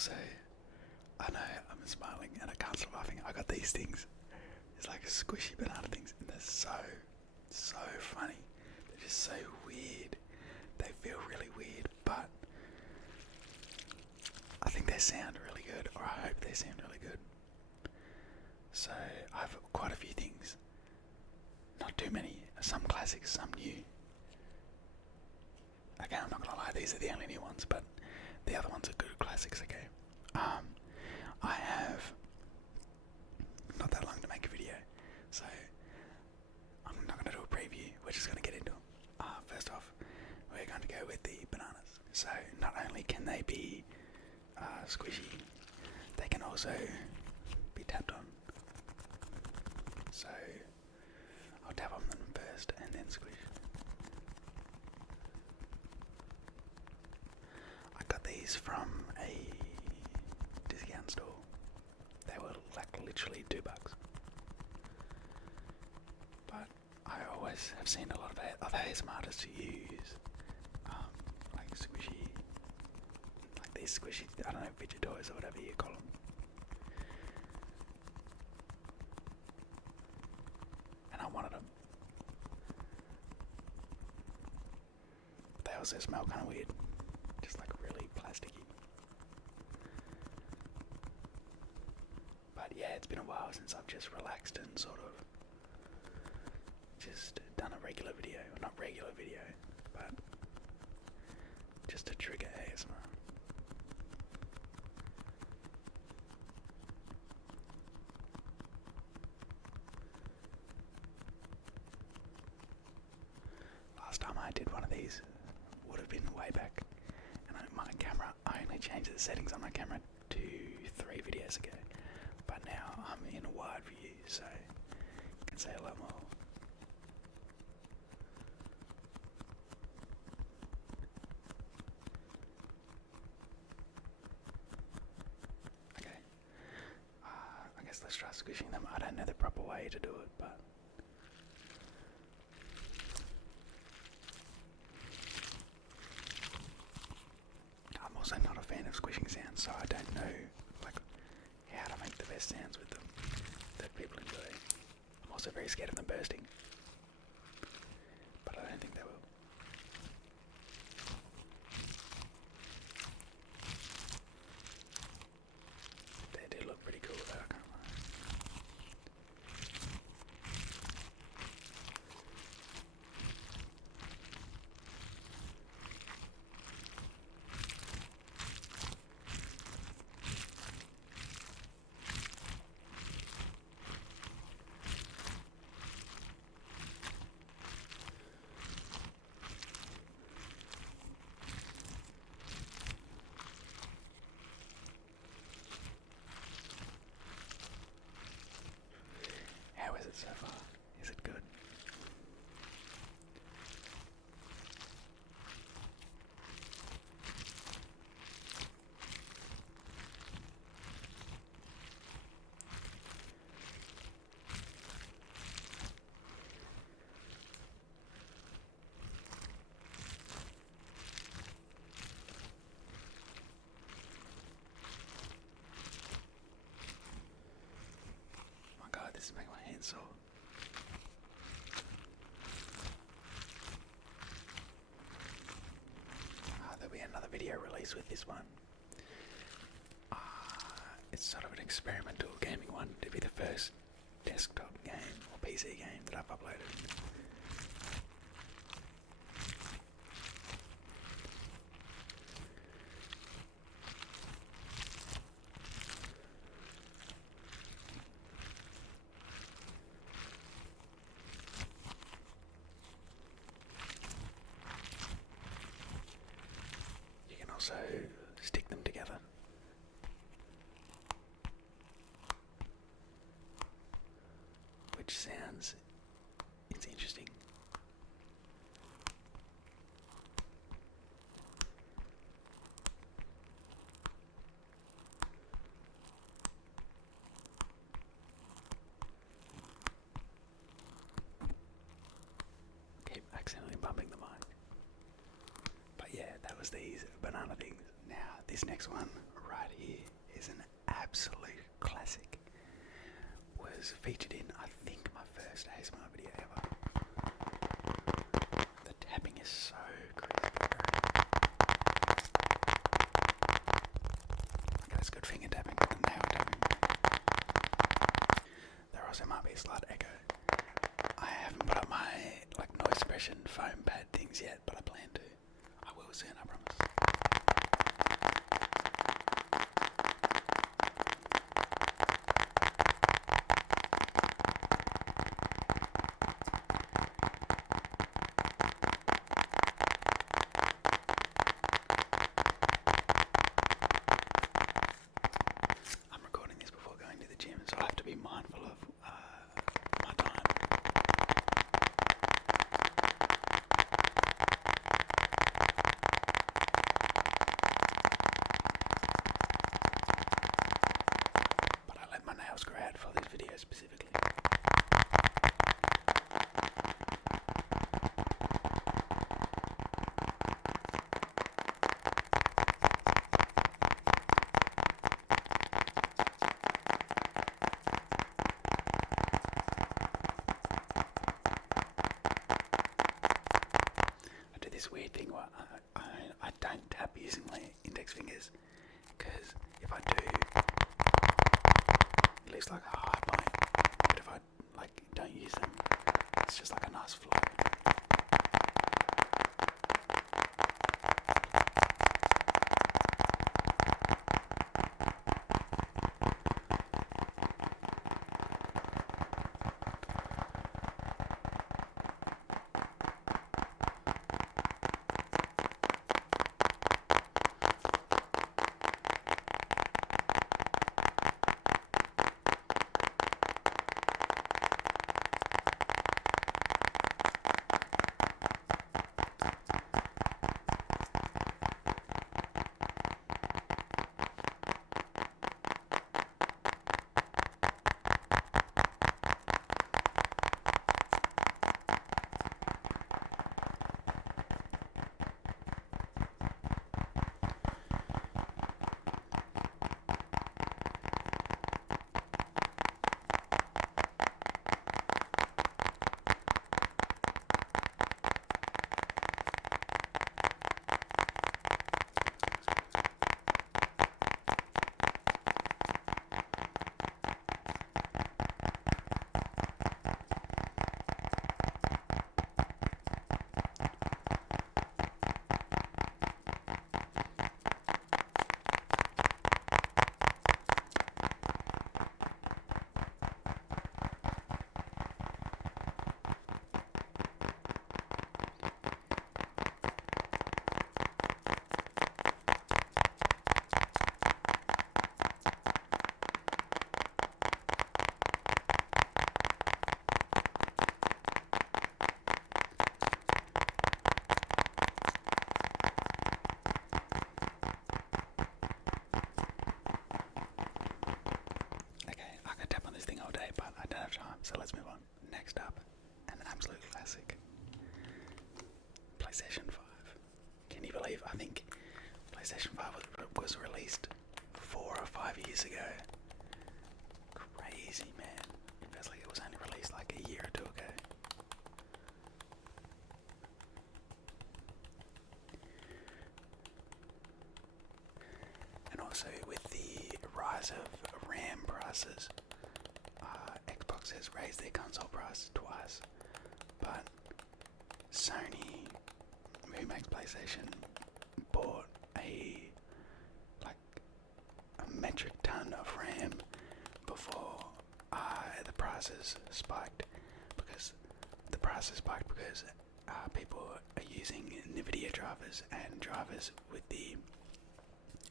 also, I know I'm smiling and I can't stop laughing. I got these things. It's like squishy banana things, and they're so funny. They're just so weird. They feel really weird, but I think they sound really good, or I hope they sound really good. So I have quite a few things. Not too many. Some classics, some new. Okay, I'm not gonna lie, these are the only new ones, but the other ones are good classics, okay? I have not that long to make a video, so I'm not gonna do a preview, we're just gonna get into them. First off, we're going to go with the bananas. So not only can they be squishy, they can also be tapped on. So I'll tap on them first and then squish. I got these from a discount store. They were like literally $2. But I always have seen a lot of other ASMR artists use like squishy, like these squishy, I don't know, fidget toys or whatever you call them. And I wanted them. They also smell kind of weird, just like really plasticky. But yeah, it's been a while since I've just relaxed and sort of just done a regular video. Well, not regular video, but just to trigger ASMR. Last time I did one of these would have been way back, and my camera, I only changed the settings on my camera 3 videos ago, but now I'm in a wide view, so you can say a lot more. Okay, I guess let's try squishing them. I don't know the proper way to do it, but I'm also not a fan of squishing sounds, so I don't know like how to make the best sounds with them that people enjoy. I'm also very scared of them bursting, but I don't think they will. They do look pretty cool though, I can't lie. How is it so far? Is it good? Oh my god, this is making my hands sore. There'll be another video release with this one. It's sort of an experimental gaming one to be the first desktop game or PC game that I've uploaded. You can also stick them together. Which sounds, it's interesting. Keep accidentally bumping the mic. But yeah, that was these banana things. Now, this next one right here is an absolute classic. Was featured in, I think, my first ASMR video ever. The tapping is so crispy. That's good finger tapping and nail tapping. There also might be a slight echo. I haven't put up my noise suppression foam pad things yet, but I plan to. I will soon, I promise. I'm recording this before going to the gym, so I have to be mindful of my time. But I let my nails grow out for this video specifically. I do this weird thing where I don't tap using my index fingers, because if I do, it leaves like a high point, but if I don't use them, it's just like a nice flow. So let's move on. Next up, an absolute classic. PlayStation 5. Can you believe, I think PlayStation 5 was released 4 or 5 years ago. Crazy, man. It feels like it was only released like a year or two ago. And also with the rise of RAM prices, Xbox has raised their console price twice, but Sony, who makes PlayStation, bought a metric ton of RAM before the prices spiked, because people are using NVIDIA drivers and drivers with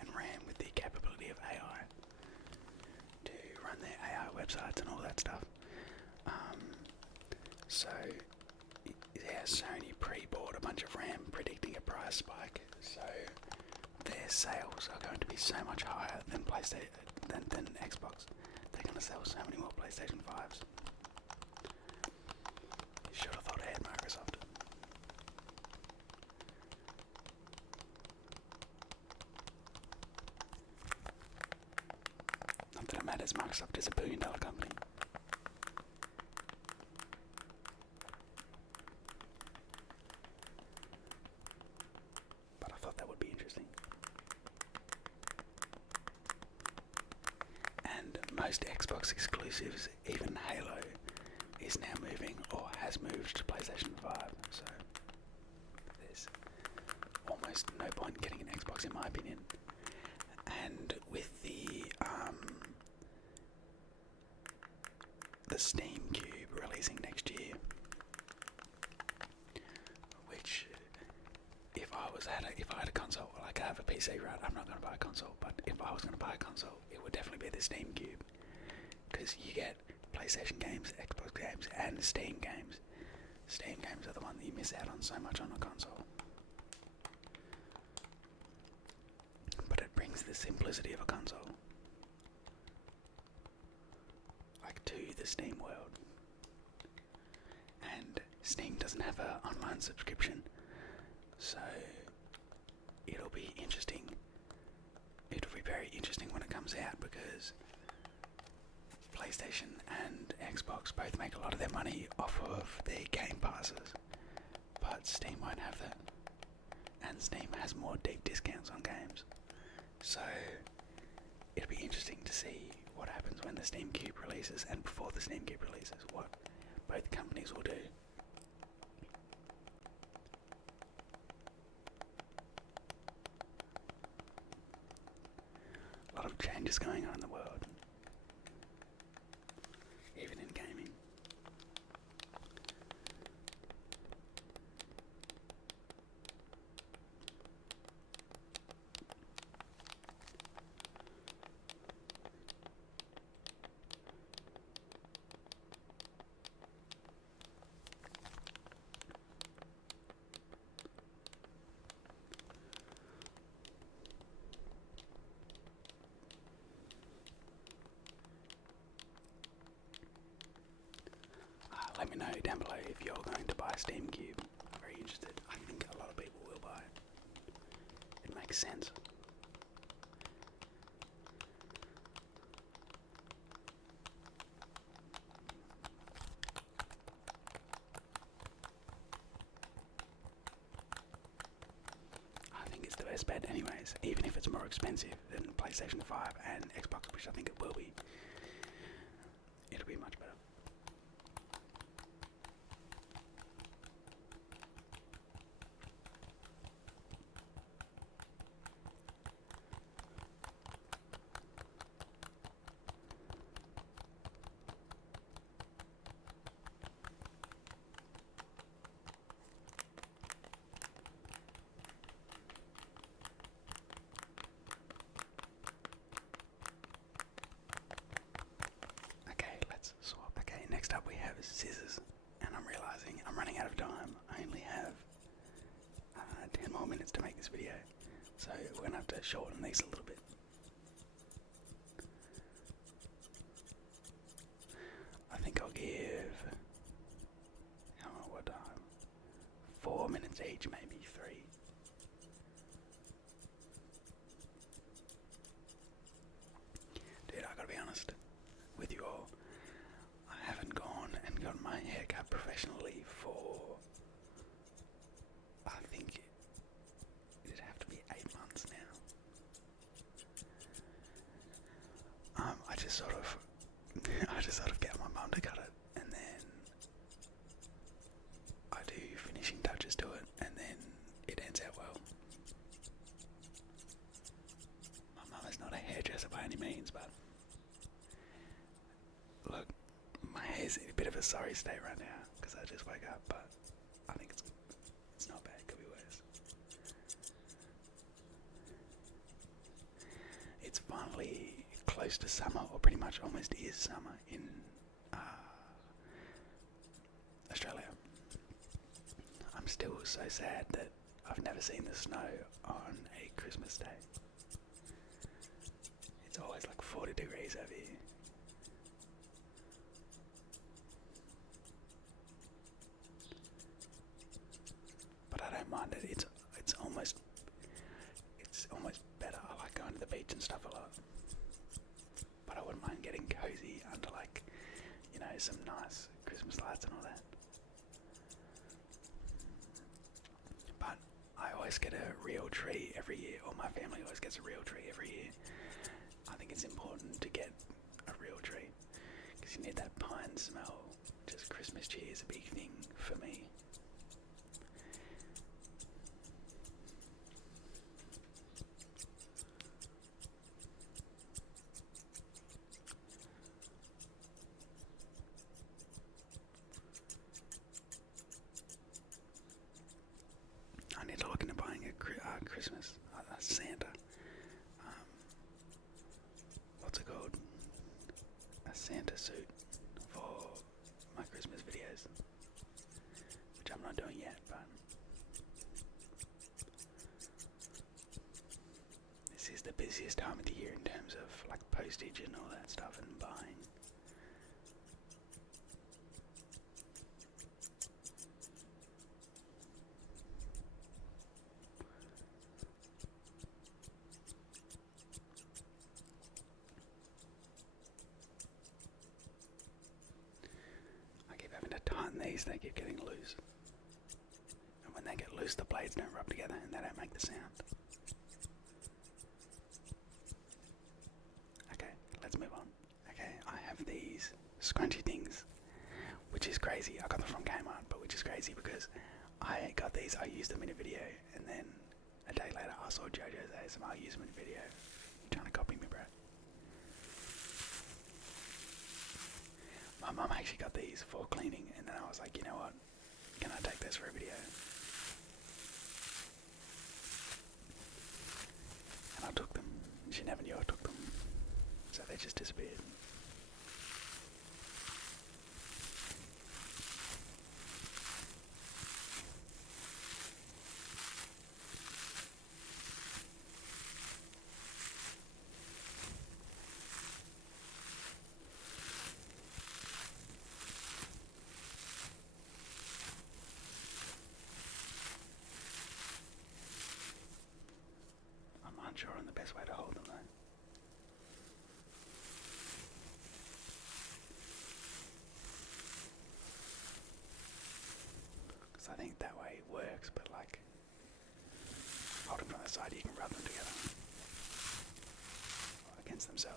and RAM with the capability of AI to run their AI websites and all that stuff. So yeah, Sony pre-bought a bunch of RAM, predicting a price spike. So their sales are going to be so much higher than than Xbox. They're going to sell so many more PlayStation 5s. You should have thought ahead, Microsoft. Microsoft is a billion-dollar company. But I thought that would be interesting. And most Xbox exclusives, even Halo, is now moving or has moved to PlayStation 5. So there's almost no point in getting an Xbox, in my opinion. And with the Steam Cube releasing next year, which if I had a console, like I have a PC, right? I'm not going to buy a console, but if I was going to buy a console, it would definitely be the Steam Cube, because you get PlayStation games, Xbox games, and Steam games. Steam games are the one that you miss out on so much on a console. But it brings the simplicity of a console, like, to the Steam world. And Steam doesn't have an online subscription, so it'll be interesting. It'll be very interesting when it comes out, because PlayStation and Xbox both make a lot of their money off of their game passes, but Steam won't have that. And Steam has more deep discounts on games. So it'll be interesting to see what happens when the Steam Cube releases, and before the Steam Cube releases, what both companies will do. A lot of changes going on in the world, even in gaming. Let me know down below if you're going to buy a Steam Cube. I'm very interested. I think a lot of people will buy it. It makes sense. I think it's the best bet anyways, even if it's more expensive than PlayStation 5 and Xbox, which I think it will be. It'll be much better. Next up we have scissors, and I'm realizing I'm running out of time. I only have 10 more minutes to make this video, so we're going to have to shorten these a little bit. I think I'll give, what time? 4 minutes each, maybe 3. Dude, I gotta be honest with you all. I haven't gone and gotten my hair cut professionally for, I think it'd have to be 8 months now. I just sort of get my mum to cut it, and then I do finishing touches to it, and then it ends out well. My mum is not a hairdresser by any means, but look, my hair's in a bit of a sorry state right now because I just woke up, but I think it's not bad. Could be worse. It's finally close to summer, or pretty much almost is summer in Australia. I'm still so sad that I've never seen the snow on a Christmas day. It's always like 40 degrees over here. But I don't mind it. It's almost better. I like going to the beach and stuff a lot. But I wouldn't mind getting cozy always get a real tree every year, or my family always gets a real tree every year. I think it's important to get a real tree because you need that pine smell. Just Christmas cheer is a big thing for me. I need to look into buying a Christmas Santa. What's it called? A Santa suit for my Christmas videos, which I'm not doing yet, but this is the busiest time of the year in terms of like postage and all that stuff and buying. These, they keep getting loose, and when they get loose the blades don't rub together and they don't make the sound. Okay, let's move on. Okay, I have these scrunchy things, which is crazy. I got them from Kmart, but which is crazy because I got these, I used them in a video, and then a day later I saw JoJo's ASMR use them in a video. You're trying to copy me, bro? My mum actually got these for cleaning, and then I was like, you know what, can I take this for a video? And I took them. She never knew I took them, so they just disappeared. I'm unsure on the best way to hold them though. Because I think that way it works, but like, hold them from the side, you can rub them together or against themselves.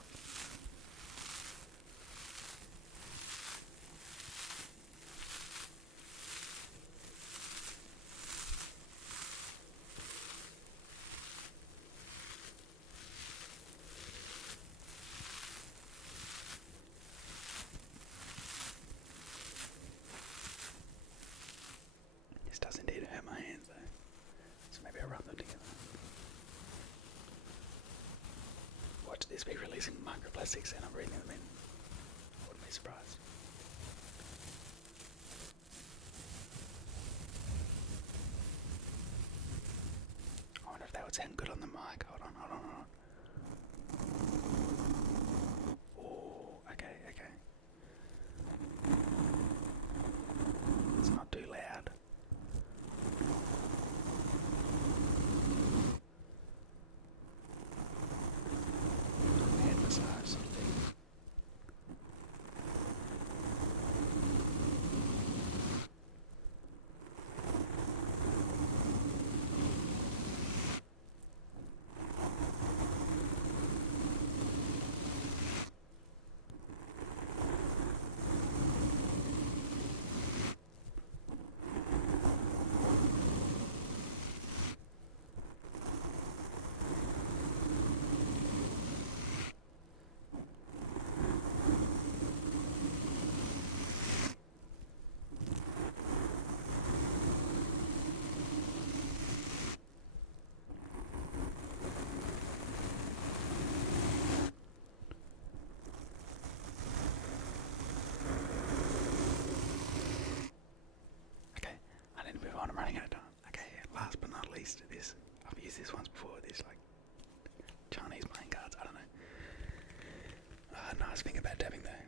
This does indeed hurt my hands though, so maybe I'll rub them together. Watch this be releasing microplastics and I'm breathing them in. I wouldn't be surprised. I wonder if that would sound good on the mic. Hold on. Oh, okay. It's not too loud. Hand massage sort of thing. I'm running out of time. Okay, last but not least, this, I've used this once before, this like Chinese playing cards, I don't know. Nice thing about tapping though.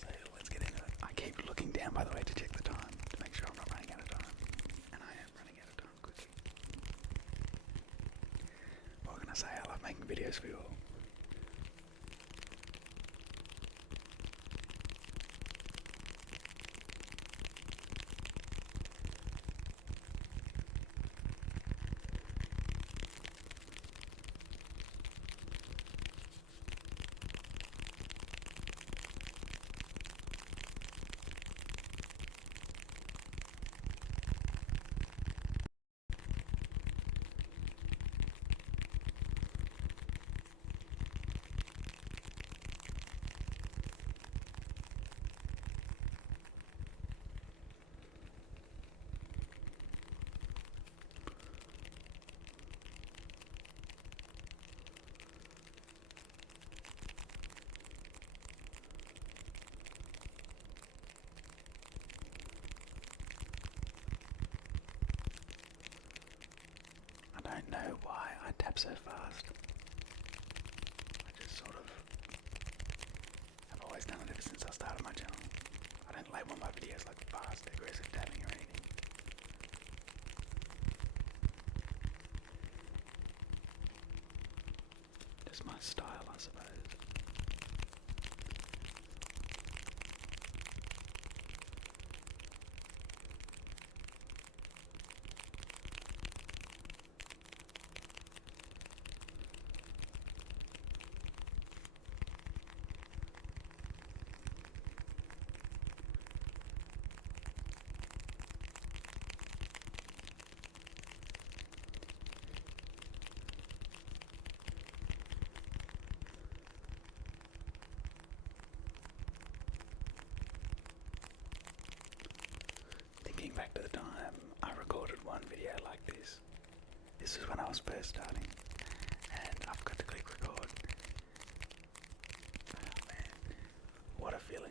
So let's get into it. I keep looking down by the way to check the time, to make sure I'm not running out of time. And I am running out of time quickly. What can I say, I love making videos for you all. don't know why I tap so fast. I just sort of have always done it ever since I started my channel. I don't label my videos like fast, aggressive tapping or anything. Just my style, I suppose. Thinking back to the time I recorded one video like this. This was when I was first starting, and I forgot to click record. Oh man, what a feeling.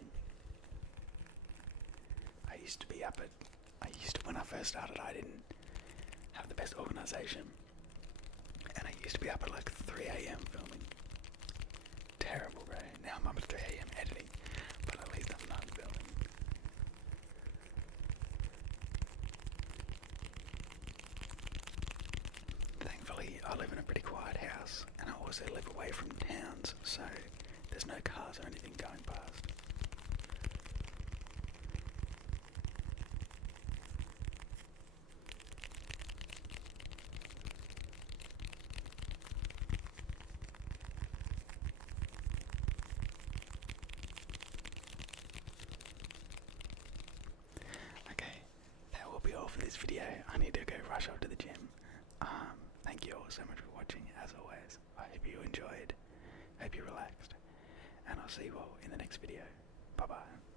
When I first started, I didn't have the best organisation, and I used to be up at like 3 AM filming. Terrible, bro. Now I'm up at 3 AM editing, but at least I'm not filming. Thankfully, I live in a pretty quiet house, and I also live away from towns, so there's no cars or anything going past. Be all for this video. I need to go rush off to the gym. Thank you all so much for watching, as always. I hope you enjoyed, hope you relaxed, and I'll see you all in the next video. Bye bye.